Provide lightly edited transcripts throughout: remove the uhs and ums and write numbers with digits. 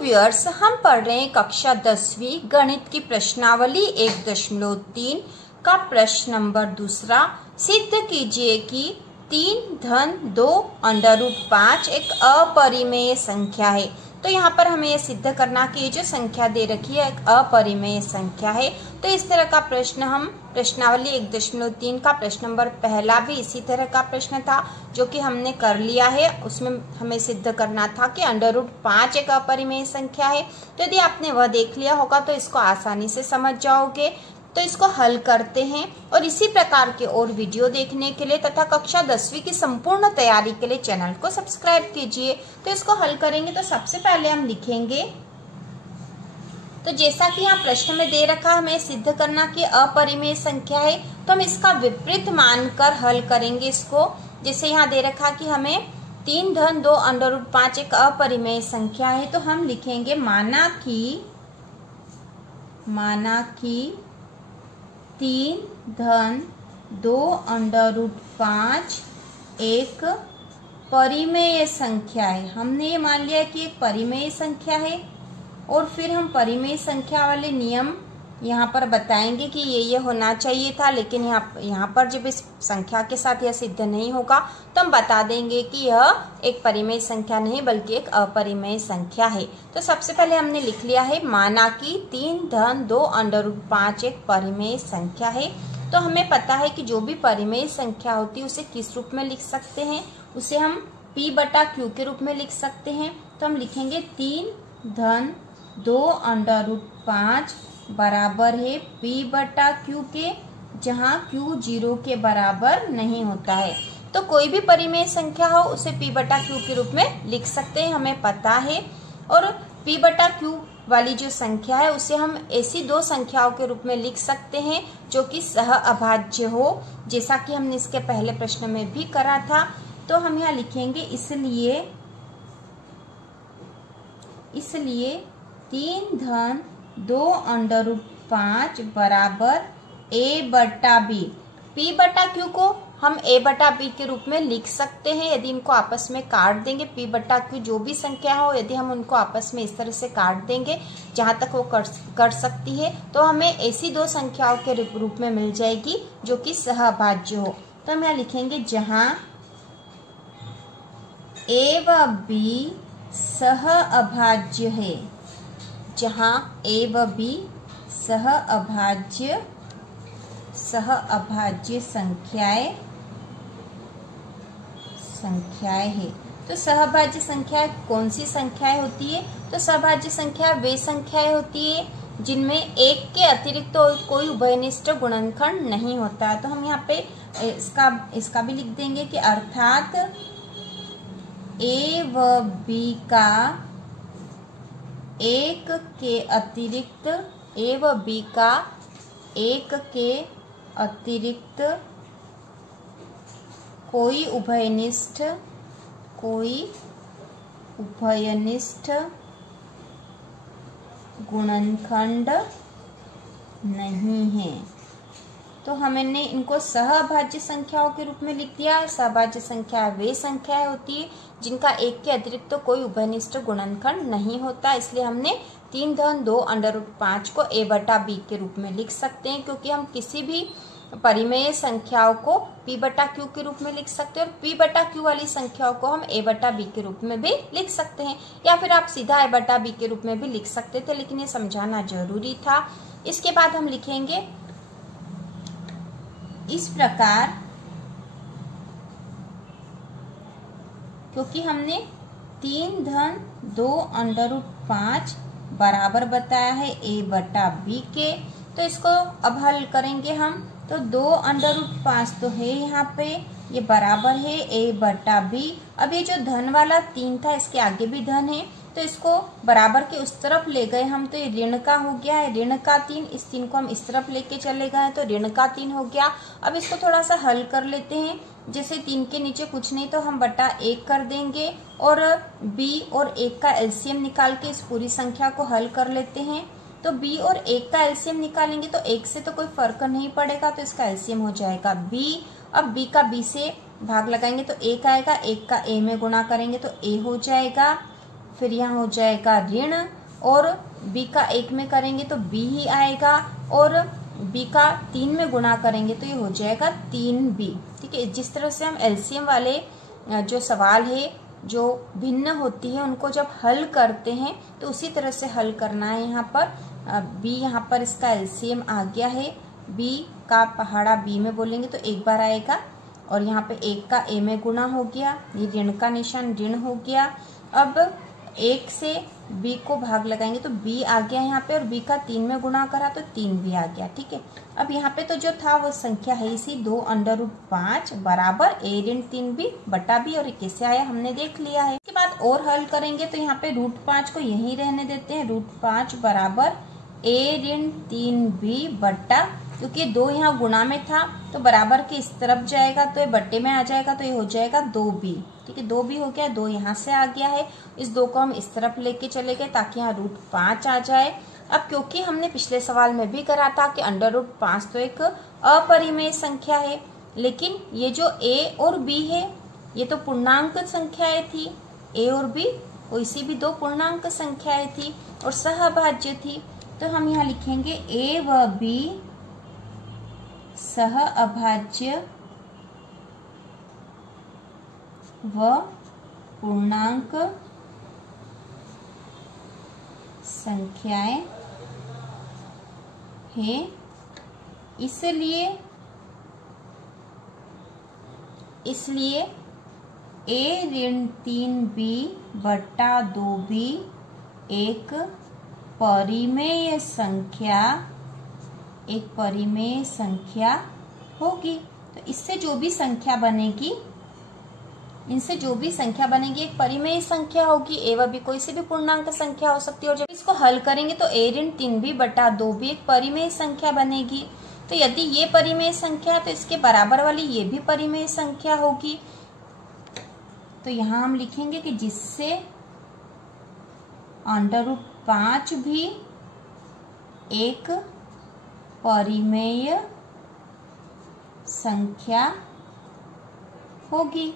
Viewers, हम पढ़ रहे हैं कक्षा 10वीं गणित की प्रश्नावली 1.3 का प्रश्न नंबर 2। सिद्ध कीजिए कि 3 धन 2 अंडर रूट 5 एक अपरिमेय संख्या है। तो यहाँ पर हमें यह सिद्ध करना कि ये जो संख्या दे रखी है एक अपरिमेय संख्या है। तो इस तरह का प्रश्न हम प्रश्नावली 1.3 का प्रश्न नंबर पहला भी इसी तरह का प्रश्न था जो कि हमने कर लिया है। उसमें हमें सिद्ध करना था कि अंडर रूट 5 एक अपरिमेय संख्या है। तो यदि आपने वह देख लिया होगा तो इसको आसानी से समझ जाओगे। तो इसको हल करते हैं और इसी प्रकार के और वीडियो देखने के लिए तथा कक्षा 10वीं की संपूर्ण तैयारी के लिए चैनल को सब्सक्राइब कीजिए। तो इसको हल करेंगे तो सबसे पहले हम लिखेंगे, तो जैसा कि यहाँ प्रश्न में दे रखा हमें सिद्ध करना कि अपरिमेय संख्या है, तो हम इसका विपरीत मानकर हल करेंगे इसको। जैसे यहाँ दे रखा कि हमें 3 धन 2 अंडर रूट 5 एक अपरिमेय संख्या है, तो हम लिखेंगे माना कि 3 धन 2 अंडर रूट 5 एक परिमेय संख्या है। हमने ये मान लिया कि एक परिमेय संख्या है और फिर हम परिमेय संख्या वाले नियम यहाँ पर बताएंगे कि ये होना चाहिए था, लेकिन यहाँ पर जब इस संख्या के साथ यह सिद्ध नहीं होगा तो हम बता देंगे कि यह एक परिमेय संख्या नहीं बल्कि एक अपरिमेय संख्या है। तो सबसे पहले हमने लिख लिया है माना कि 3 धन 2 अंडर रूट 5 एक परिमेय संख्या है। तो हमें पता है कि जो भी परिमेय संख्या होती है उसे किस रूप में लिख सकते हैं, उसे हम P बटा Q के रूप में लिख सकते हैं। तो हम लिखेंगे 3 धन 2 अंडर रूट 5 बराबर है P बटा Q के, जहाँ Q 0 के बराबर नहीं होता है। तो कोई भी परिमेय संख्या हो उसे P बटा Q के रूप में लिख सकते हैं, हमें पता है। और P बटा Q वाली जो संख्या है उसे हम ऐसी दो संख्याओं के रूप में लिख सकते हैं जो कि सह अभाज्य हो, जैसा कि हमने इसके पहले प्रश्न में भी करा था। तो हम यहाँ लिखेंगे इसलिए 3 धन 2 अंडर रूट 5 बराबर A बटा B। P बटा Q को हम A बटा B के रूप में लिख सकते हैं यदि इनको आपस में काट देंगे। P बटा Q जो भी संख्या हो यदि हम उनको आपस में इस तरह से काट देंगे जहाँ तक वो कर सकती है तो हमें ऐसी दो संख्याओं के रूप में मिल जाएगी जो कि सहअभाज्य हो। तो हम यहाँ लिखेंगे जहाँ A व B सहअभाज्य है, जहाँ A व B सहअभाज्य संख्याएं है। तो सहअभाज्य संख्या कौन सी संख्याएं होती है? तो सहअभाज्य संख्या वे संख्याएं होती है जिनमें एक के अतिरिक्त तो कोई उभयनिष्ठ गुणनखंड नहीं होता है। तो हम यहाँ पे इसका भी लिख देंगे कि अर्थात A व B का एक के अतिरिक्त कोई उभयनिष्ठ गुणनखंड नहीं है। तो हमने इनको सहअभाज्य संख्याओं के रूप में लिख दिया। सहअभाज्य संख्या वे संख्याएं होती है जिनका एक के अतिरिक्त तो कोई उभयनिष्ठ गुणनखंड नहीं होता, इसलिए हमने 3 धन 2 अंडर रूट 5 को A बटा B के रूप में लिख सकते हैं, क्योंकि हम किसी भी परिमेय संख्याओं को P बटा Q के रूप में लिख सकते हैं और P बटा Q वाली संख्याओं को हम A बटा B के रूप में भी लिख सकते हैं, या फिर आप सीधा A बटा B के रूप में भी लिख सकते थे, लेकिन ये समझाना जरूरी था। इसके बाद हम लिखेंगे इस प्रकार, क्योंकि हमने 3 धन 2 अंडर रूट 5 बराबर बताया है A बटा B के। तो इसको अब हल करेंगे हम। तो 2 अंडर रूट 5 तो है यहाँ पे, ये बराबर है A बटा B। अब ये जो धन वाला 3 था इसके आगे भी धन है, तो इसको बराबर के उस तरफ ले गए हम, तो ये ऋण का हो गया है, ऋण का 3। इस 3 को हम इस तरफ लेके चले गए तो ऋण का 3 हो गया। अब इसको थोड़ा सा हल कर लेते हैं। जैसे 3 के नीचे कुछ नहीं तो हम बटा 1 कर देंगे और B और 1 का एलसीएम निकाल के इस पूरी संख्या को हल कर लेते हैं। तो B और 1 का एलसीएम निकालेंगे तो 1 से तो कोई फर्क नहीं पड़ेगा, तो इसका एलसीएम हो जाएगा B। अब B का B से भाग लगाएंगे तो 1 आएगा, 1 का A में गुणा करेंगे तो A हो जाएगा। फिर यहाँ हो जाएगा ऋण, और b का 1 में करेंगे तो b ही आएगा, और b का 3 में गुणा करेंगे तो ये हो जाएगा 3b। ठीक है, जिस तरह से हम एलसीएम वाले जो सवाल है जो भिन्न होती है उनको जब हल करते हैं तो उसी तरह से हल करना है। यहाँ पर b, यहाँ पर इसका एलसीएम आ गया है, b का पहाड़ा b में बोलेंगे तो एक बार आएगा, और यहाँ पे 1 का a में गुणा हो गया, ये ऋण का निशान ऋण हो गया। अब 1 से b को भाग लगाएंगे तो b आ गया यहाँ पे, और b का 3 में गुणा करा तो 3b आ गया। ठीक है, अब यहाँ पे तो जो था वो संख्या है इसी 2√5 बराबर a ऋण 3b बटा b, और ये कैसे आया हमने देख लिया है। इसके बाद और हल करेंगे तो यहाँ पे √5 को यहीं रहने देते हैं, √5 बराबर a ऋण 3b बटा, क्योंकि 2 यहाँ गुणा में था तो बराबर के इस तरफ जाएगा तो ये बट्टे में आ जाएगा, तो ये हो जाएगा 2b। ठीक है, 2b हो गया, 2 यहाँ से आ गया है, इस 2 को हम इस तरफ लेके चले गए ताकि यहाँ √5 आ जाए। अब क्योंकि हमने पिछले सवाल में भी करा था कि √5 तो एक अपरिमेय संख्या है, लेकिन ये जो a और b है ये तो पूर्णांक संख्याएं थी, a और b वैसी भी 2 पूर्णांक संख्याएं थी और सहअभाज्य थी, तो हम यहाँ लिखेंगे a व b सहअभाज्य व पूर्णांक संख्याएं हैं, इसलिए a ऋण 3b बटा 2b एक परिमेय संख्या होगी। तो इससे जो भी संख्या बनेगी, इनसे जो भी संख्या बनेगी एक परिमेय संख्या होगी। a व b कोई से भी पूर्णांक संख्या हो सकती है, और जब इसको हल करेंगे तो a ऋण 3b बटा 2b एक परिमेय संख्या बनेगी। तो यदि ये परिमेय संख्या है तो इसके बराबर वाली ये भी परिमेय संख्या होगी। तो यहाँ हम लिखेंगे कि जिससे √5 भी एक परिमेय संख्या होगी।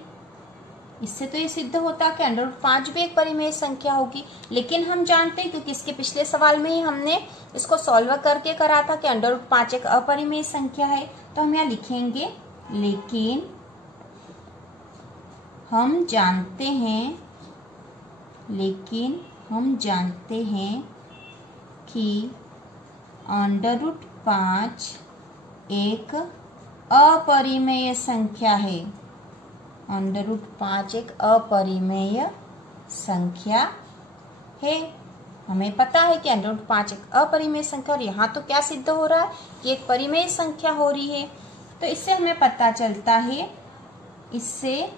इससे तो ये सिद्ध होता है कि √5 भी एक परिमेय संख्या होगी, लेकिन हम जानते हैं क्योंकि इसके पिछले सवाल में ही हमने इसको सॉल्व करके करा था कि √5 एक अपरिमेय संख्या है। तो हम यहाँ लिखेंगे लेकिन हम जानते हैं कि √5 एक अपरिमेय संख्या है। √5 एक अपरिमेय संख्या है। हमें पता है कि √5 एक अपरिमेय संख्या, और यहाँ तो क्या सिद्ध हो रहा है कि एक परिमेय संख्या हो रही है। तो इससे हमें पता चलता है, इससे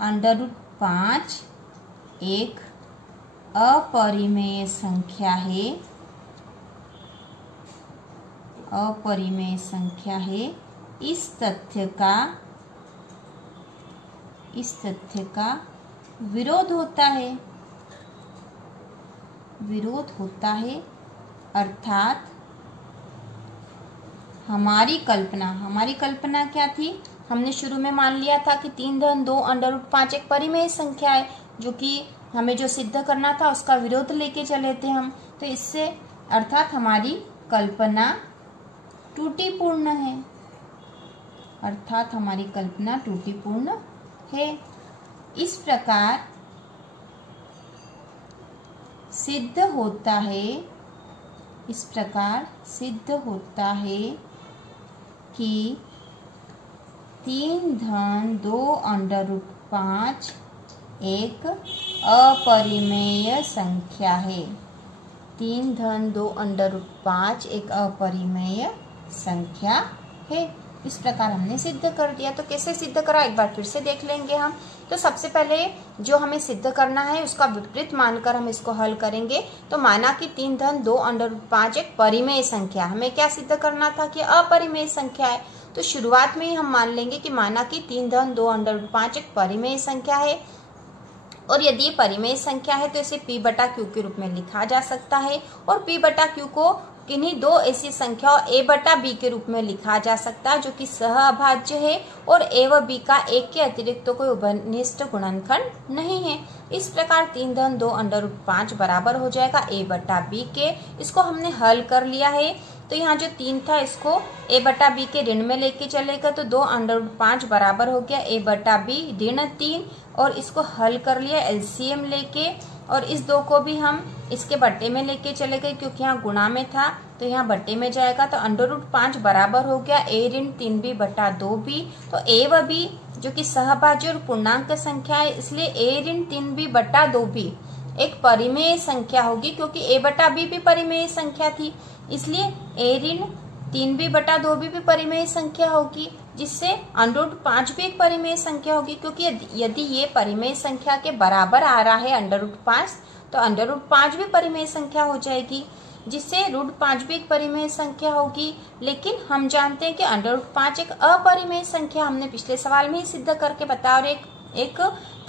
√5 एक अपरिमेय संख्या है। इस तथ्य का विरोध होता है, अर्थात हमारी कल्पना क्या थी, हमने शुरू में मान लिया था कि 3/2 एक परिमेय संख्या है, जो कि हमें जो सिद्ध करना था उसका विरोध लेके चले थे हम। तो इससे अर्थात हमारी कल्पना त्रुटिपूर्ण है। इस प्रकार सिद्ध होता है कि 3/2 एक अपरिमेय संख्या है। 3/2 एक अपरिमेय संख्या है। इस प्रकार हमने सिद्ध कर दिया। तो कैसे सिद्ध करा एक बार फिर से देख लेंगे हम। तो सबसे पहले जो हमें सिद्ध करना है उसका विपरीत मानकर हम इसको हल करेंगे। तो माना कि 3/2 एक परिमेय संख्या, हमें क्या सिद्ध करना था कि अपरिमेय संख्या है। तो शुरुआत में ही हम मान लेंगे कि माना कि 3/2 एक परिमेय संख्या है, और यदि ये परिमेय संख्या है तो इसे p/q के रूप में लिखा जा सकता है। और p/q को किन्हीं दो ऐसी संख्याओं a बटा b के रूप में लिखा जा सकता है जो कि सहअभाज्य है और a व b का एक के अतिरिक्त तो कोई उभयनिष्ठ गुणनखंड नहीं है। इस प्रकार 3 धन 2 अंडर रूट 5 बराबर हो जाएगा a बटा b के। इसको हमने हल कर लिया है, तो यहाँ जो 3 था इसको a बटा b के ऋण में लेके चलेगा तो 2 अंडर रूट 5 बराबर हो गया a बटा b ऋण 3, और इसको हल कर लिया एलसीएम लेके, और इस 2 को भी हम इसके बट्टे में लेके चले गए क्योंकि यहाँ गुणा में था तो यहाँ बट्टे में जाएगा, तो अंडर रूट 5 बराबर हो गया a ऋण 3b बटा 2b। तो a व b जो कि सहभाज्य और पूर्णांक संख्या है, इसलिए a ऋण 3b बटा 2b एक परिमेय संख्या होगी, क्योंकि a बटा b भी परिमेय संख्या थी, इसलिए a ऋण 3b बटा 2b भी परिमेय संख्या होगी, जिससे अंडर रूट 5 भी एक परिमेय संख्या होगी, क्योंकि यदि ये परिमेय संख्या के बराबर आ रहा है अंडर रूट 5 तो अंडर रूट 5 भी परिमेय संख्या हो जाएगी, जिससे रूट 5 भी एक परिमेय संख्या होगी। लेकिन हम जानते हैं कि अंडर रूट 5 एक अपरिमेय संख्या, हमने पिछले सवाल में ही सिद्ध करके बताया, और एक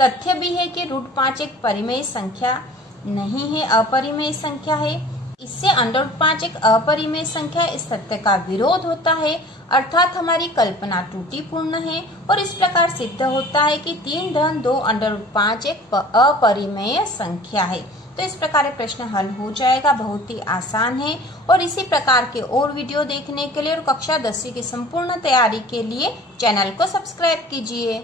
तथ्य भी है कि रूट 5 एक परिमेय संख्या नहीं है, अपरिमेय संख्या है। इससे अंडर रूट 5 एक अपरिमेय संख्या, इस तथ्य का विरोध होता है, अर्थात हमारी कल्पना त्रुटिपूर्ण है, और इस प्रकार सिद्ध होता है कि 3 धन 2 अंडर रूट 5 एक अपरिमेय संख्या है। तो इस प्रकार ये प्रश्न हल हो जाएगा, बहुत ही आसान है। और इसी प्रकार के और वीडियो देखने के लिए और कक्षा 10वीं की संपूर्ण तैयारी के लिए चैनल को सब्सक्राइब कीजिए।